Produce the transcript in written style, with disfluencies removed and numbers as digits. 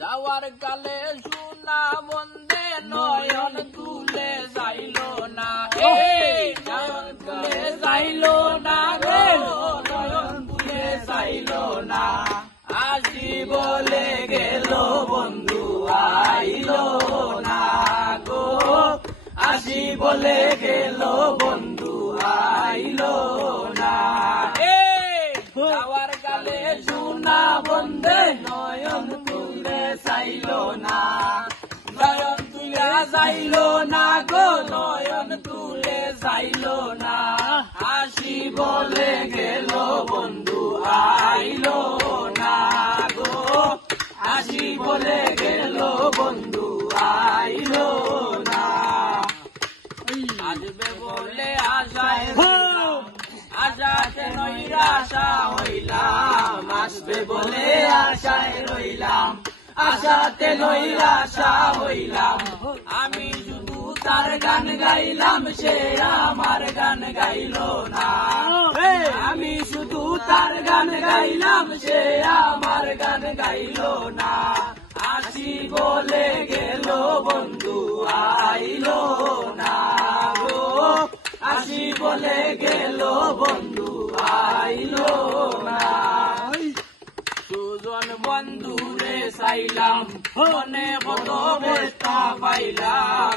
যাওয়ার কালে সোনা বন্দে নয়ন তুলে যাইল না, নয়ন তুলে যাইল না গো, নয়ন তুলে যাইল না। আসি বলে গেল বন্ধু আইল না গো, আসি বলে গেল বন্ধু আইল না। যাওয়ার কালে সোনা বন্দে নয়ন তুলে চাইল না, নয়ন তুলে যাইল না গো, নয়ন তুলে যাইল না। আসি বলে গেল বন্ধু আইল না গো, আসি বলে গেল বন্ধু আইল না। আসবে বলে আশায় আশাতে নৈরাশা হইলাম, আসবে বলে আশায় রইলাম, আশাতে নৈরাশা হইলাম। আমি শুধু তার গান গাইলাম, সে আমার গান গাইল না। আমি শুধু তার গান গাইলাম, সে আমার গান গাইল না। আসি বলে গেল বন্ধু আইল না গো, আসি বলে গেল বন্ধু আইল না। দুজন বন্ধুরে চাইলাম, মনে কত ব্যথা পাইলাম।